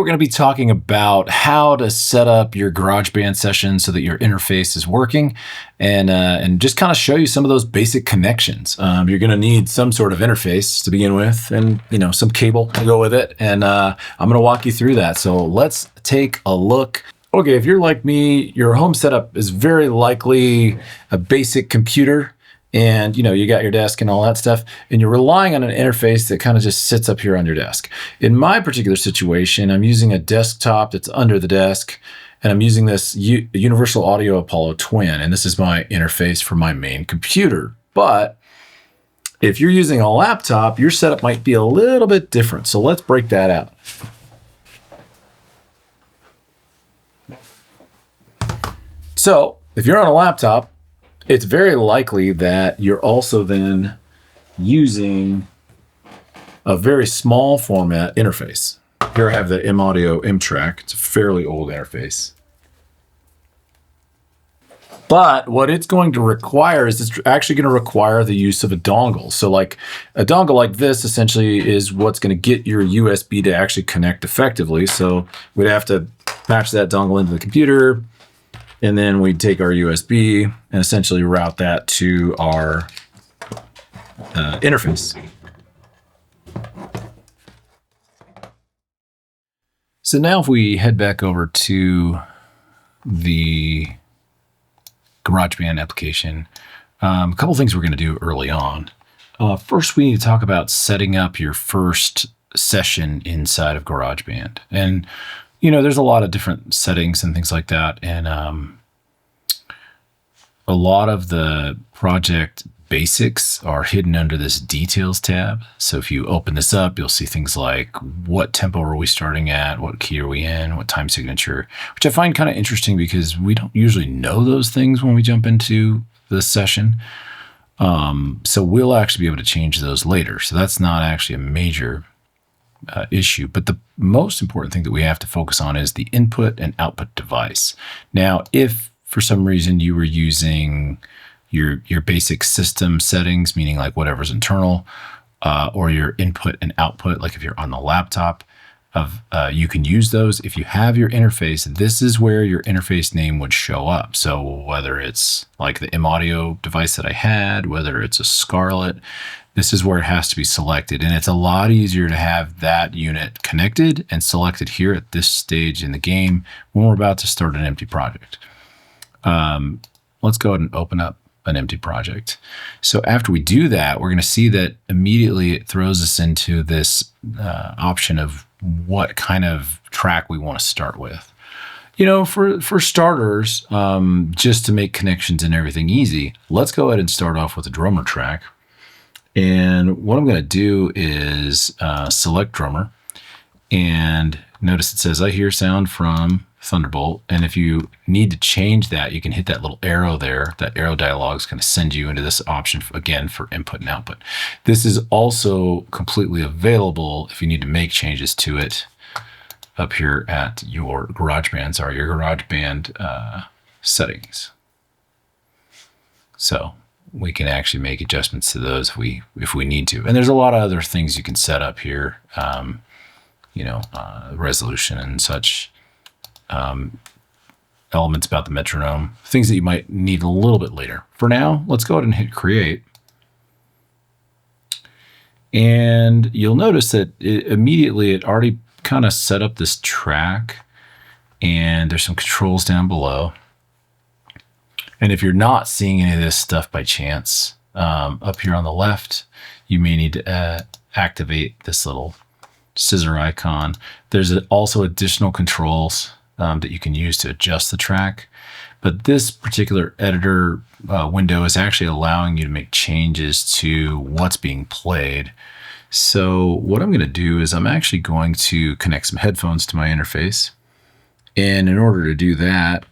We're going to be talking about how to set up your GarageBand session so that your interface is working, and just kind of show you some of those basic connections. You're going to need some sort of interface to begin with, and some cable to go with it. And I'm going to walk you through that. So let's take a look. Okay, if you're like me, your home setup is very likely a basic computer. And you got your desk and all that stuff, and you're relying on an interface that kind of just sits up here on your desk. In my particular situation, I'm using a desktop that's under the desk, and I'm using this Universal Audio Apollo Twin, and this is my interface for my main computer. But if you're using a laptop, your setup might be a little bit different. So let's break that out. So if you're on a laptop, it's very likely that you're also then using a very small format interface. Here I have the M-Audio M-Track. It's a fairly old interface. But what it's going to require is it's actually going to require the use of a dongle. So like a dongle like this essentially is what's going to get your USB to actually connect effectively. So we'd have to patch that dongle into the computer, and then we take our USB and essentially route that to our interface. So now if we head back over to the GarageBand application, a couple things we're going to do early on. First, we need to talk about setting up your first session inside of GarageBand. And there's a lot of different settings and things like that. And a lot of the project basics are hidden under this details tab. So if you open this up, you'll see things like what tempo are we starting at? What key are we in? What time signature? Which I find kind of interesting because we don't usually know those things when we jump into the session. So we'll actually be able to change those later. So that's not actually a major issue, but the most important thing that we have to focus on is the input and output device. Now, if for some reason you were using your basic system settings, meaning like whatever's internal, or your input and output, like if you're on the laptop, you can use those. If you have your interface, this is where your interface name would show up. So whether it's like the M-Audio device that I had, whether it's a Scarlett, this is where it has to be selected. And it's a lot easier to have that unit connected and selected here at this stage in the game when we're about to start an empty project. Let's go ahead and open up an empty project. So after we do that, we're going to see that immediately it throws us into this option of what kind of track we want to start with. For starters, just to make connections and everything easy, let's go ahead and start off with a drummer track. And what I'm going to do is select drummer, and notice it says I hear sound from Thunderbolt. And if you need to change that, you can hit that little arrow there. That arrow dialog is going to send you into this option again for input and output. This is also completely available if you need to make changes to it up here at your GarageBand settings. So we can actually make adjustments to those if we need to. And there's a lot of other things you can set up here, resolution and such, elements about the metronome, things that you might need a little bit later. For now, let's go ahead and hit create. And you'll notice that immediately it already kind of set up this track, and there's some controls down below. And if you're not seeing any of this stuff by chance, up here on the left, you may need to activate this little scissor icon. There's also additional controls that you can use to adjust the track. But this particular editor window is actually allowing you to make changes to what's being played. So what I'm going to do is I'm actually going to connect some headphones to my interface. And in order to do that,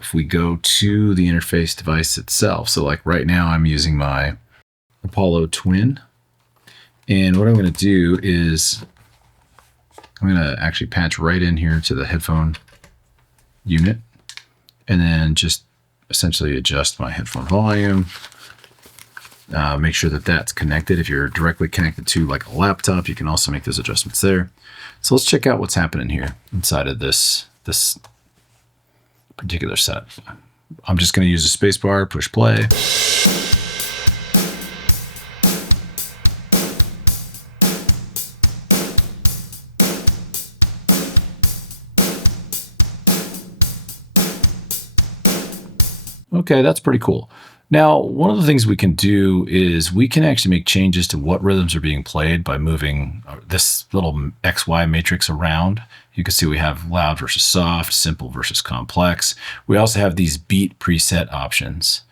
if we go to the interface device itself, so like right now I'm using my Apollo Twin, and what I'm going to do is I'm going to actually patch right in here to the headphone unit, and then just essentially adjust my headphone volume, Make sure that that's connected. If you're directly connected to like a laptop, you can also make those adjustments there. So let's check out what's happening here inside of this particular set. I'm just going to use a space bar, push play. Okay, that's pretty cool. Now, one of the things we can do is we can actually make changes to what rhythms are being played by moving this little XY matrix around. You can see we have loud versus soft, simple versus complex. We also have these beat preset options.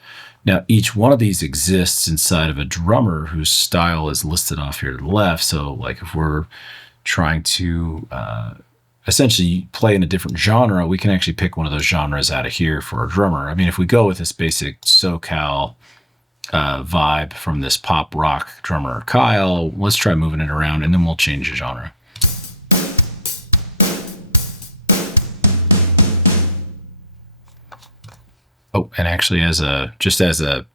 Now, each one of these exists inside of a drummer whose style is listed off here to the left. So like if we're trying to essentially play in a different genre, we can actually pick one of those genres out of here for our drummer. I mean, if we go with this basic SoCal vibe from this pop rock drummer, Kyle, let's try moving it around and then we'll change the genre. Oh, and actually as a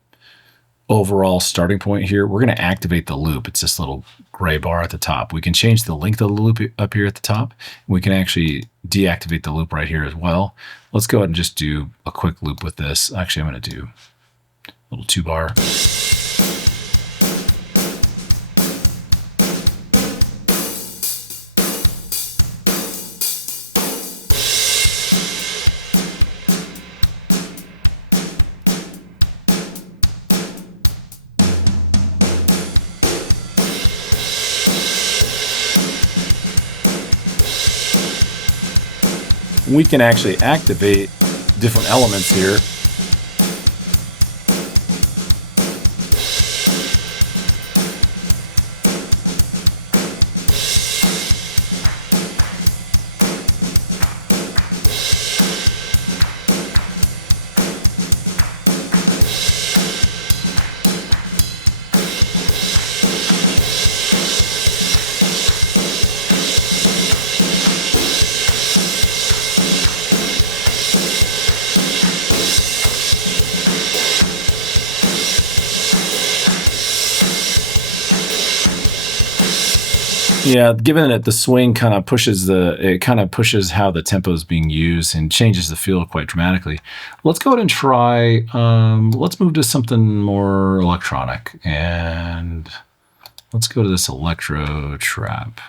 overall starting point here, we're going to activate the loop. It's this little gray bar at the top. We can change the length of the loop up here at the top. We can actually deactivate the loop right here as well. Let's go ahead and just do a quick loop with this. Actually, I'm going to do a little 2-bar. We can actually activate different elements here. Yeah, given that the swing kind of pushes how the tempo is being used and changes the feel quite dramatically. Let's go ahead and try, let's move to something more electronic and let's go to this electro trap.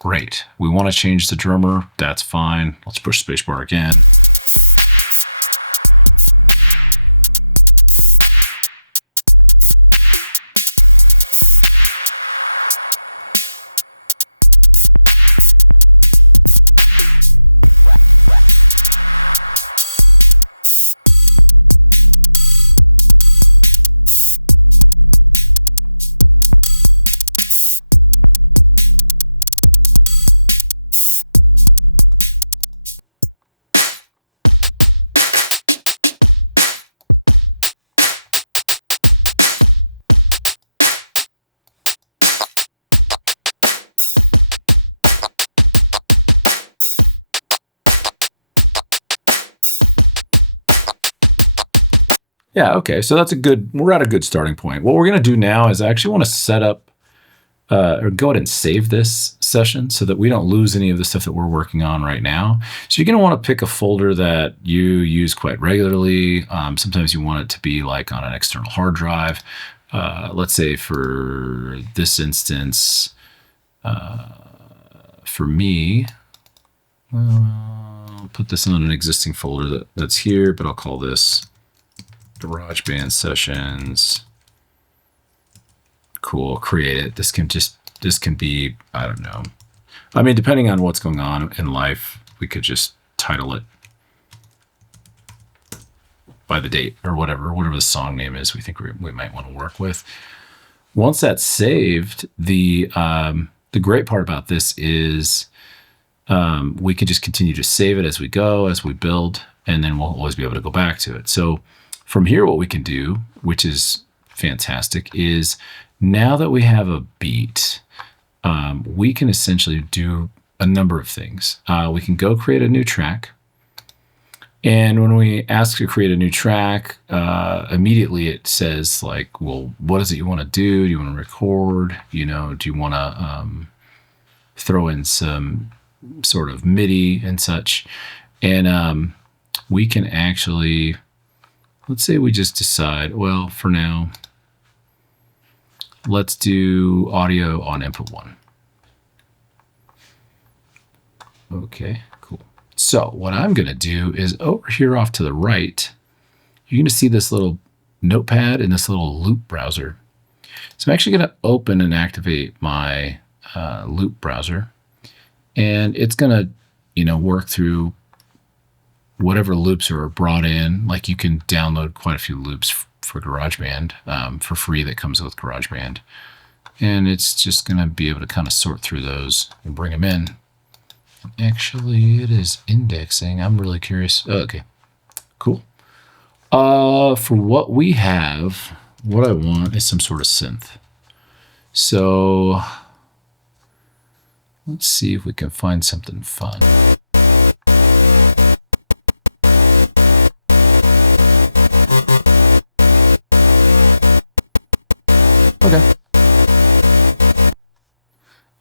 Great. We want to change the drummer. That's fine. Let's push spacebar again. Yeah, okay, so we're at a good starting point. What we're gonna do now is I actually wanna set up, or go ahead and save this session so that we don't lose any of the stuff that we're working on right now. So you're gonna wanna pick a folder that you use quite regularly. Sometimes you want it to be like on an external hard drive. Let's say for this instance, for me, I'll put this on an existing folder that's here, but I'll call this Garageband sessions. Cool, create it. This can be, I don't know. I mean, depending on what's going on in life, we could just title it by the date or whatever the song name is we think we might want to work with. Once that's saved, the great part about this is we can just continue to save it as we go, as we build, and then we'll always be able to go back to it. So from here, what we can do, which is fantastic, is now that we have a beat, we can essentially do a number of things. We can go create a new track, And when we ask to create a new track, immediately it says like, well, what is it you want to do? Do you want to record? Do you want to throw in some sort of MIDI and such? And we can actually, let's say we just decide, well, for now, let's do audio on input 1. Okay, cool. So what I'm going to do is over here off to the right, you're going to see this little notepad and this little loop browser. So I'm actually going to open and activate my loop browser, and it's going to, work through whatever loops are brought in. Like you can download quite a few loops for Garageband for free that comes with Garageband. And it's just going to be able to kind of sort through those and bring them in. Actually, it is indexing. I'm really curious. Oh, okay, cool. For what we have, what I want is some sort of synth. So let's see if we can find something fun. Okay.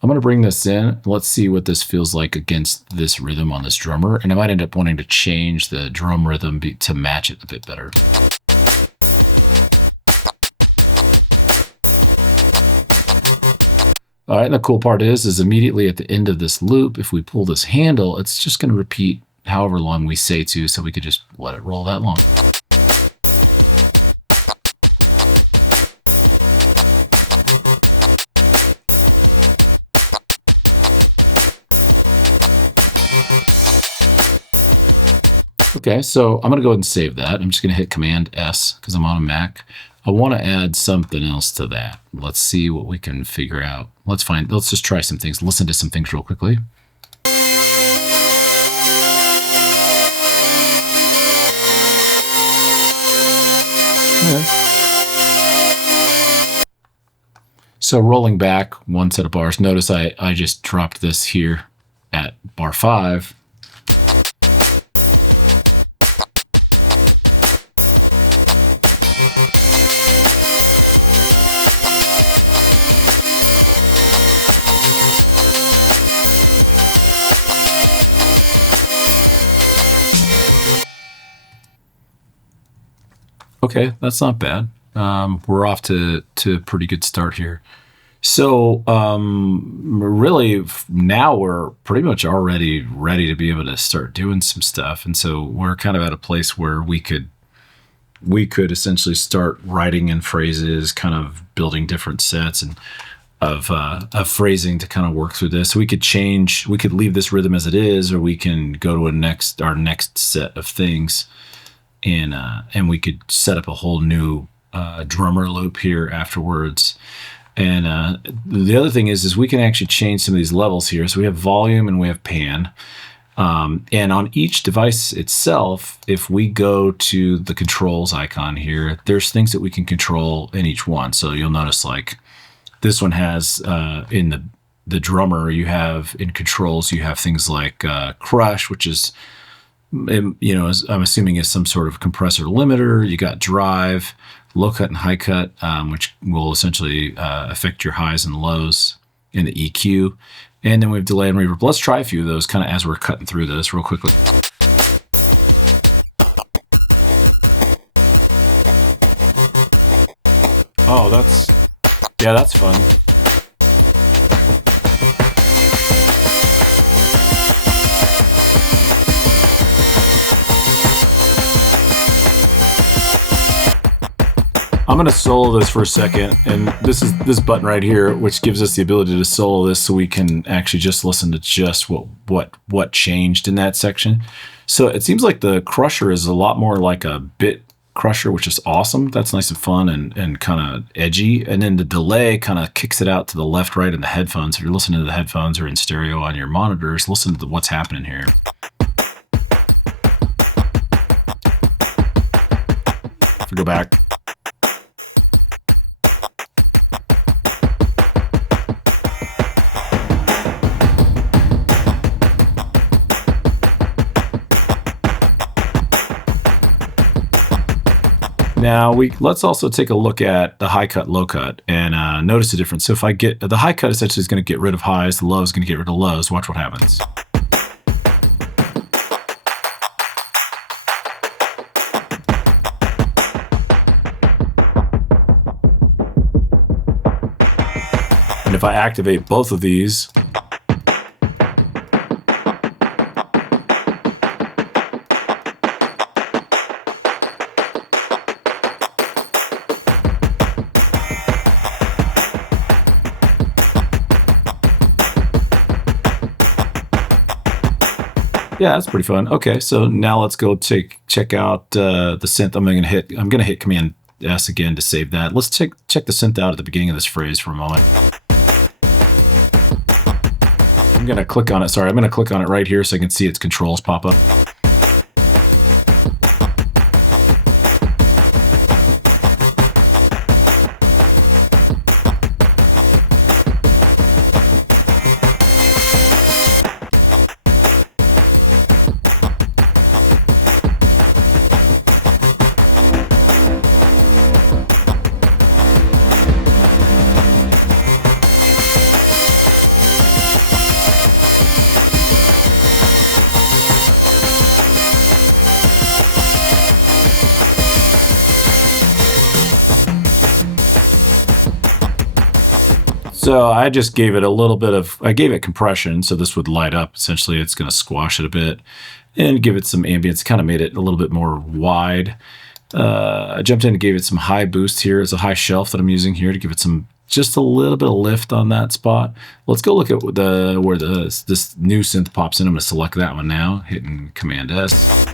I'm going to bring this in. Let's see what this feels like against this rhythm on this drummer. And I might end up wanting to change the drum rhythm to match it a bit better. All right, and the cool part is immediately at the end of this loop, if we pull this handle, it's just going to repeat however long we say to, so we could just let it roll that long. Okay, so I'm going to go ahead and save that. I'm just going to hit Command S because I'm on a Mac. I want to add something else to that. Let's see what we can figure out. Let's just try some things. Listen to some things real quickly. Okay. So rolling back one set of bars, notice I just dropped this here at bar 5. Okay, that's not bad. We're off to a pretty good start here. So really now we're pretty much already ready to be able to start doing some stuff. And so we're kind of at a place where we could essentially start writing in phrases, kind of building different sets and of phrasing to kind of work through this. So we could leave this rhythm as it is, or we can go to our next set of things. And we could set up a whole new drummer loop here afterwards. And the other thing is we can actually change some of these levels here. So we have volume and we have pan. And on each device itself, if we go to the controls icon here, there's things that we can control in each one. So you'll notice like this one has in the drummer, you have in controls, you have things like crush, which is, I'm assuming is some sort of compressor limiter. You got drive, low cut and high cut, which will essentially affect your highs and lows in the EQ. And then we have delay and reverb. Let's try a few of those kind of as we're cutting through this real quickly. Oh, that's fun. I'm going to solo this for a second, and this is this button right here, which gives us the ability to solo this so we can actually just listen to just what changed in that section. So it seems like the crusher is a lot more like a bit crusher, which is awesome. That's nice and fun and kind of edgy. And then the delay kind of kicks it out to the left, right in the headphones. If you're listening to the headphones or in stereo on your monitors, listen to what's happening here. If we go back. Now let's also take a look at the high cut, low cut, and notice the difference. So if I get the high cut, essentially is going to get rid of highs, the low is going to get rid of lows. Watch what happens. And if I activate both of these, yeah, that's pretty fun. Okay, so now let's go check out the synth. I'm gonna hit Command S again to save that. Let's check the synth out at the beginning of this phrase for a moment. I'm gonna click on it. Sorry, I'm gonna click on it right here so I can see its controls pop up. So I just gave it a little bit of, I gave it compression, so this would light up. Essentially, it's going to squash it a bit and give it some ambience, kind of made it a little bit more wide. I jumped in and gave it some high boost here. It's a high shelf that I'm using here to give it just a little bit of lift on that spot. Let's go look at where this new synth pops in. I'm going to select that one now, hitting Command S.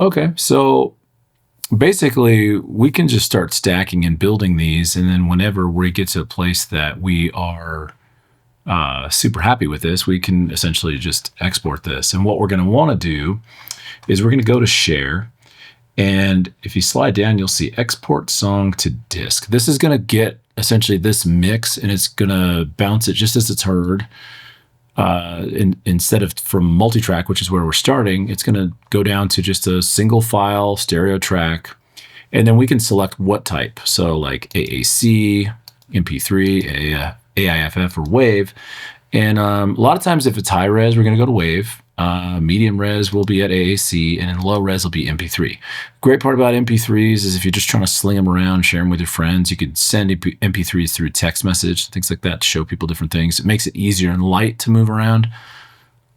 Okay, so basically we can just start stacking and building these, and then whenever we get to a place that we are super happy with this, we can essentially just export this. And what we're going to want to do is we're going to go to Share, and if you slide down, you'll see Export Song to Disk. This is going to get essentially this mix, and it's going to bounce it just as it's heard. Instead of from multi-track, which is where we're starting, it's going to go down to just a single file stereo track, and then we can select what type. So like AAC, MP3, AIFF, or WAV. And a lot of times if it's high res, we're going to go to WAV. Medium res will be at AAC, and then low res will be MP3. Great part about MP3s is if you're just trying to sling them around, share them with your friends, you could send MP3s through text message, things like that, to show people different things. It makes it easier and light to move around.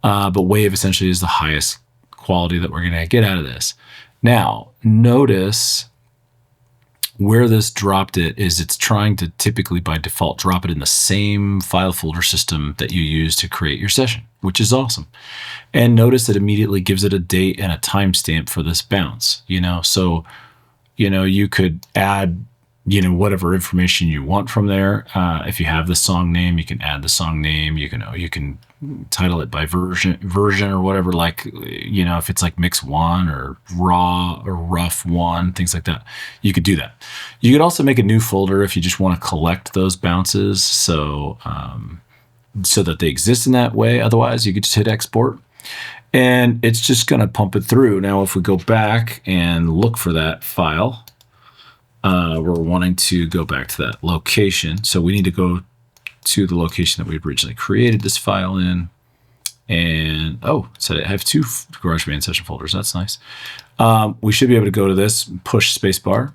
But WAV essentially is the highest quality that we're going to get out of this. Now, notice where this dropped it is it's trying to typically by default drop it in the same file folder system that you use to create your session, which is awesome. And notice it immediately gives it a date and a timestamp for this bounce, so, you could add, whatever information you want from there. If you have the song name, you can add the song name. You can title it by version or whatever, like, if it's like mix 1 or raw or rough 1, things like that, you could do that. You could also make a new folder if you just want to collect those bounces, so that they exist in that way. Otherwise, you could just hit export, and it's just going to pump it through. Now, if we go back and look for that file, we're wanting to go back to that location. So we need to go to the location that we originally created this file in. And, so I have 2 GarageBand session folders. That's nice. We should be able to go to this, push spacebar.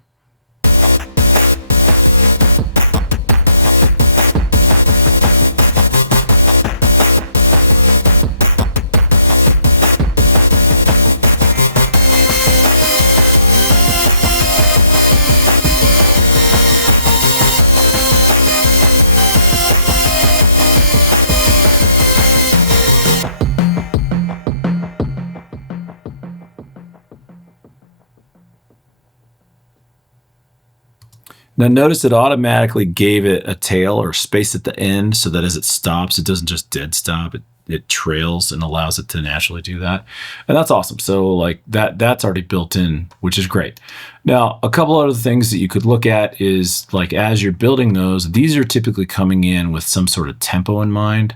Now notice it automatically gave it a tail or space at the end so that as it stops, it doesn't just dead stop. It trails and allows it to naturally do that. And that's awesome. So like that's already built in, which is great. Now, a couple other things that you could look at is like as you're building those, these are typically coming in with some sort of tempo in mind,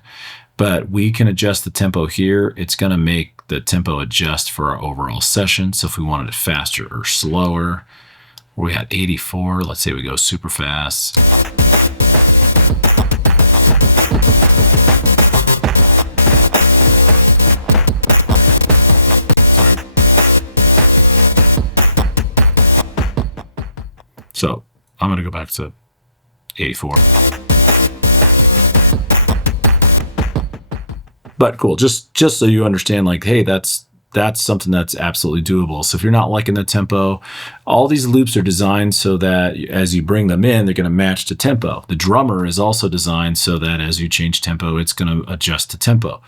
but we can adjust the tempo here. It's going to make the tempo adjust for our overall session. So if we wanted it faster or slower, we had 84. Let's say we go super fast. So I'm going to go back to 84. But cool, just so you understand, like, hey, that's something that's absolutely doable. So if you're not liking the tempo, all these loops are designed so that as you bring them in, they're going to match to tempo. The drummer is also designed so that as you change tempo, it's going to adjust to tempo.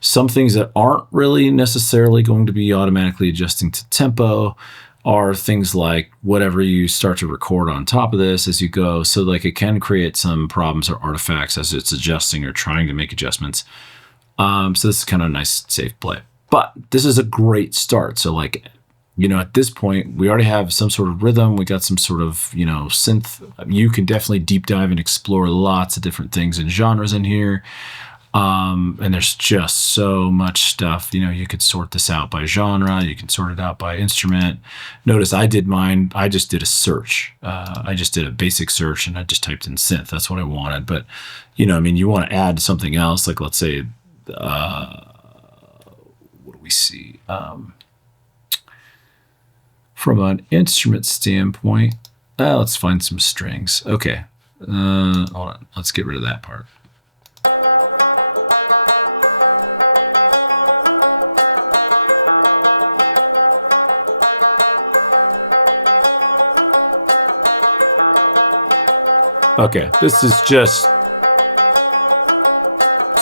Some things that aren't really necessarily going to be automatically adjusting to tempo are things like whatever you start to record on top of this as you go. So like it can create some problems or artifacts as it's adjusting or trying to make adjustments. So this is kind of a nice, safe play. But this is a great start. So like, you know, at this point, we already have some sort of rhythm. We got some sort of, you know, synth. You can definitely deep dive and explore lots of different things and genres in here. And there's just so much stuff. You know, you could sort this out by genre. You can sort it out by instrument. Notice I did mine. I just did a search. I just did a basic search and I just typed in synth. That's what I wanted. But, you know, I mean, you want to add something else. Like let's say, what do we see? From an instrument standpoint, let's find some strings. Okay. Hold on. Let's get rid of that part. Okay, this is just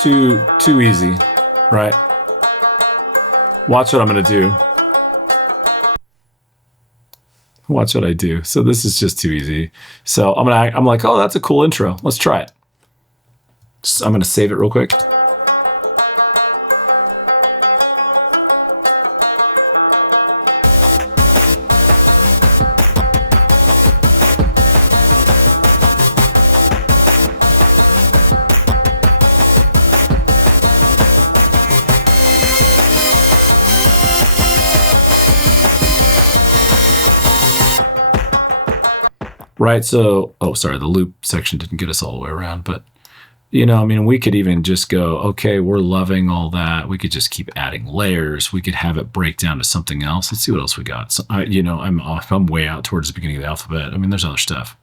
too easy, right? Watch what I'm gonna do. Watch what I do. So this is just too easy. So I'm like, oh, that's a cool intro. Let's try it. So I'm gonna save it real quick. Right, so, oh, sorry, the loop section didn't get us all the way around, but, you know, I mean, we could even just go, okay, we're loving all that. We could just keep adding layers. We could have it break down to something else. Let's see what else we got. So, you know, I'm way out towards the beginning of the alphabet. I mean, there's other stuff.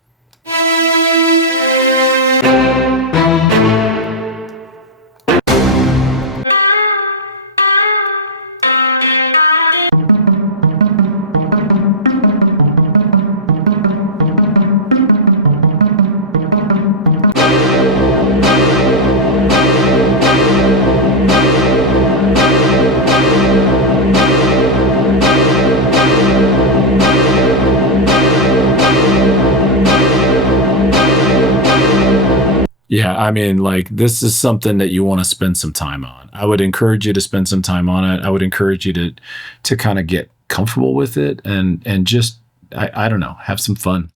Yeah, I mean, like, this is something that you want to spend some time on. I would encourage you to spend some time on it. I would encourage you to kind of get comfortable with it and just, I don't know, have some fun.